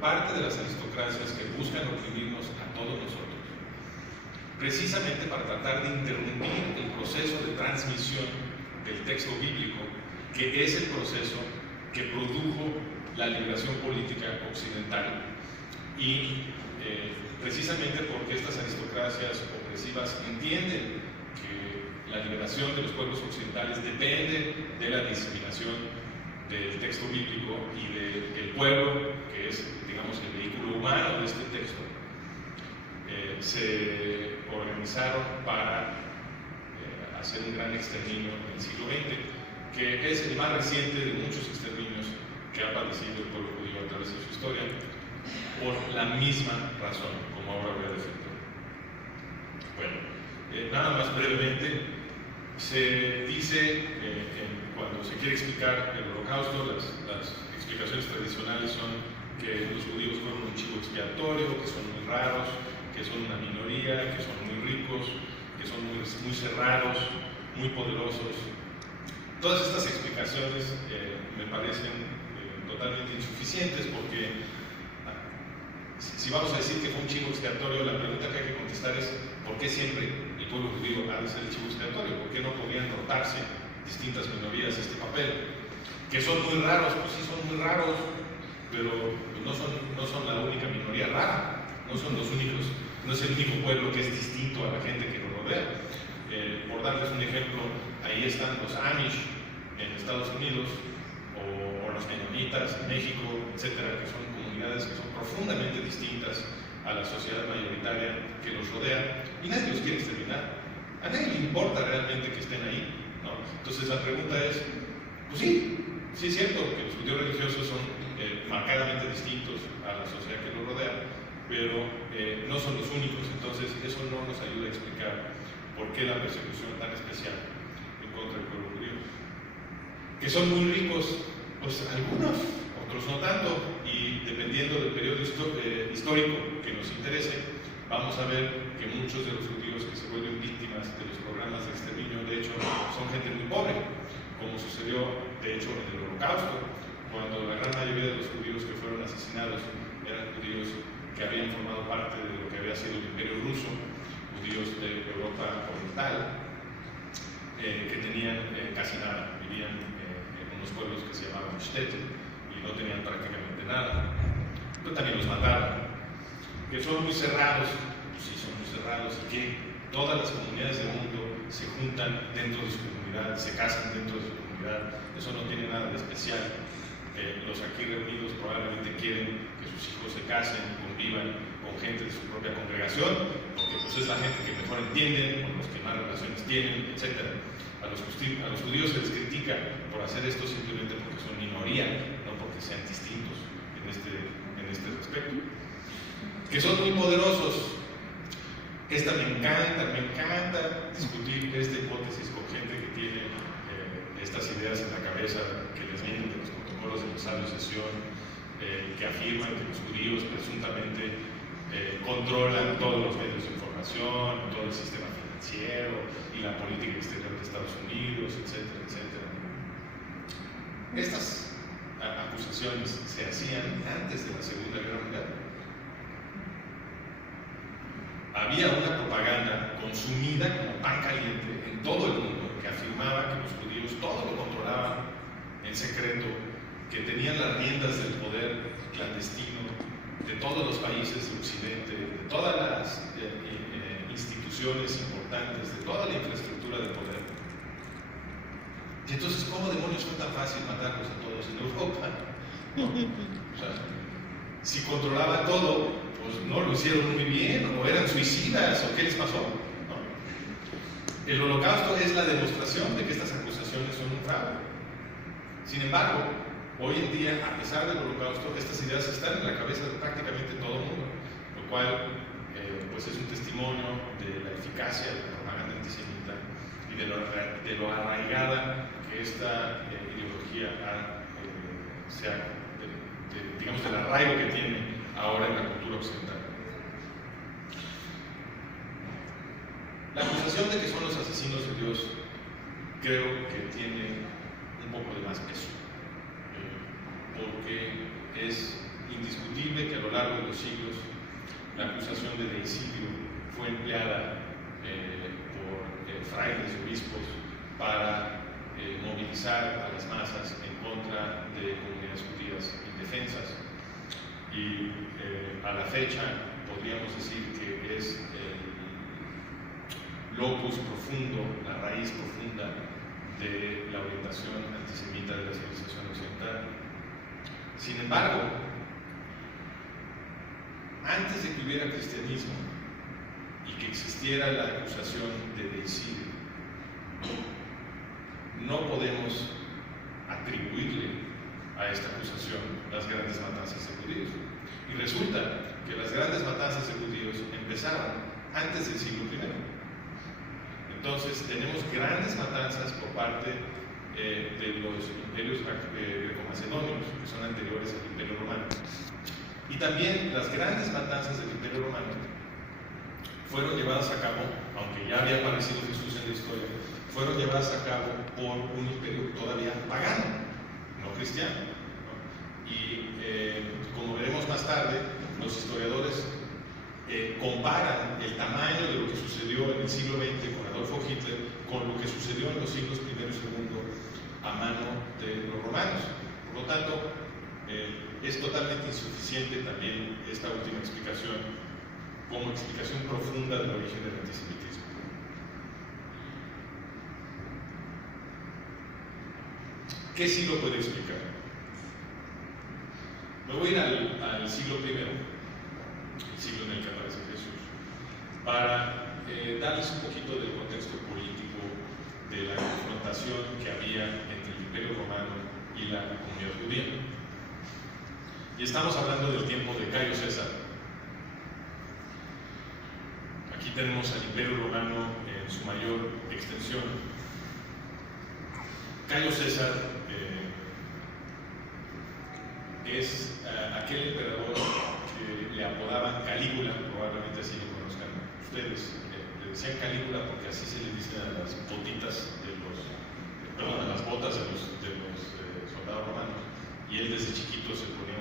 parte de las aristocracias que buscan oprimirnos a todos nosotros, precisamente para tratar de interrumpir el proceso de transmisión del texto bíblico, que es el proceso que produjo la liberación política occidental. Y precisamente porque estas aristocracias opresivas entienden que la liberación de los pueblos occidentales depende de la diseminación del texto bíblico y del pueblo, que es, digamos, el vehículo humano de este texto, se organizaron para hacer un gran exterminio en el siglo XX, que es el más reciente de muchos exterminios que ha padecido el pueblo judío a través de su historia, por la misma razón, como ahora voy a defender. Bueno, nada más brevemente, se dice, cuando se quiere explicar el Holocausto, las explicaciones tradicionales son que los judíos fueron un chivo expiatorio, que son muy raros, que son una minoría, que son muy ricos, que son muy cerrados, muy poderosos. Todas estas explicaciones me parecen totalmente insuficientes, porque si vamos a decir que fue un chivo expiatorio, la pregunta que hay que contestar es ¿por qué siempre el pueblo judío ha de ser el chivo expiatorio? ¿Por qué no podían rotarse distintas minorías este papel? Que son muy raros, pues sí son muy raros, pero no son la única minoría rara, no son los únicos, no es el único pueblo que es distinto a la gente que lo rodea. Por darles un ejemplo, ahí están los Amish en Estados Unidos, o los menonitas en México, etcétera, que son comunidades que son profundamente distintas a la sociedad mayoritaria que los rodea, y nadie los quiere exterminar. A nadie le importa realmente que estén ahí, ¿no? Entonces la pregunta es, pues sí es cierto que los judíos religiosos son marcadamente distintos a la sociedad que los rodea, pero no son los únicos. Entonces eso no nos ayuda a explicar por qué la persecución tan especial en contra del pueblo judío. Que son muy ricos, pues algunos, otros no tanto, y dependiendo del periodo histórico que nos interese, vamos a ver que muchos de los judíos que se vuelven víctimas de los programas de exterminio, de hecho, son gente muy pobre, como sucedió, de hecho, en el Holocausto, cuando la gran mayoría de los judíos que fueron asesinados eran judíos que habían formado parte de lo que había sido el Imperio Ruso, judíos de Europa Oriental, que tenían casi nada, vivían en unos pueblos que se llamaban Shtetl y no tenían prácticamente nada, pero también los mataron. Que son muy cerrados, pues sí son muy cerrados, y que todas las comunidades del mundo se juntan dentro de su comunidad, se casan dentro de su comunidad, eso no tiene nada de especial. Los aquí reunidos probablemente quieren que sus hijos se casen, convivan con gente de su propia congregación, porque pues es la gente que mejor entienden, con los que más relaciones tienen, etc. A los judíos se les critica por hacer esto simplemente porque son minoría, no porque sean distintos en este respecto. Que son muy poderosos. Esta me encanta discutir esta hipótesis con gente que tiene estas ideas en la cabeza que les vienen de los protocolos de los sabios de Sion, que afirman que los judíos presuntamente controlan todos los medios de información, todo el sistema financiero y la política exterior de Estados Unidos, etcétera, etcétera. Estas acusaciones se hacían antes de la Segunda Guerra Mundial. Había una propaganda consumida como pan caliente en todo el mundo que afirmaba que los judíos todo lo controlaban en secreto, que tenían las riendas del poder clandestino de todos los países de Occidente, de todas las instituciones importantes, de toda la infraestructura de poder. Y entonces, ¿cómo demonios fue tan fácil matarlos a todos en Europa? ¿No? O sea, si controlaban todo, pues no lo hicieron muy bien, o eran suicidas, o qué les pasó, ¿no? El Holocausto es la demostración de que estas acusaciones son un fraude. Sin embargo, hoy en día, a pesar del Holocausto, estas ideas están en la cabeza de prácticamente todo el mundo, lo cual pues es un testimonio de la eficacia de la propaganda antisemita y de lo arraigada que esta ideología digamos, del arraigo que tiene ahora en la cultura occidental. La acusación de que son los asesinos de Dios creo que tiene un poco de más peso, porque es indiscutible que a lo largo de los siglos la acusación de deicidio fue empleada por frailes y obispos para movilizar a las masas en contra de comunidades judías indefensas. Y a la fecha podríamos decir que es el locus profundo, la raíz profunda de la orientación antisemita de la civilización occidental. Sin embargo, antes de que hubiera cristianismo y que existiera la acusación de deicidio, no podemos atribuirle a esta acusación las grandes matanzas de judíos. Y resulta que las grandes matanzas de judíos empezaron antes del siglo I. Entonces tenemos grandes matanzas por parte de los imperios greco-macedonios, que son anteriores al Imperio Romano. Y también las grandes matanzas del Imperio Romano fueron llevadas a cabo, aunque ya había aparecido Jesús en la historia, fueron llevadas a cabo por un imperio todavía pagano, no cristiano, ¿no? Y como veremos más tarde, los historiadores comparan el tamaño de lo que sucedió en el siglo XX con Adolfo Hitler con lo que sucedió en los siglos I y II a mano de los romanos. Por lo tanto, es totalmente insuficiente también esta última explicación como explicación profunda del origen del antisemitismo. ¿Qué sí lo puede explicar? Me voy a ir al siglo I, el siglo en el que aparece Jesús, para darles un poquito del contexto político de la confrontación que había entre el Imperio Romano y la comunidad judía. Y estamos hablando del tiempo de Cayo César. Aquí tenemos al Imperio Romano en su mayor extensión. Cayo César es aquel emperador que le apodaban Calígula, probablemente así lo conozcan ustedes. Le decían Calígula porque así se le dicen a las botitas a las botas de los soldados romanos. Y él desde chiquito se ponía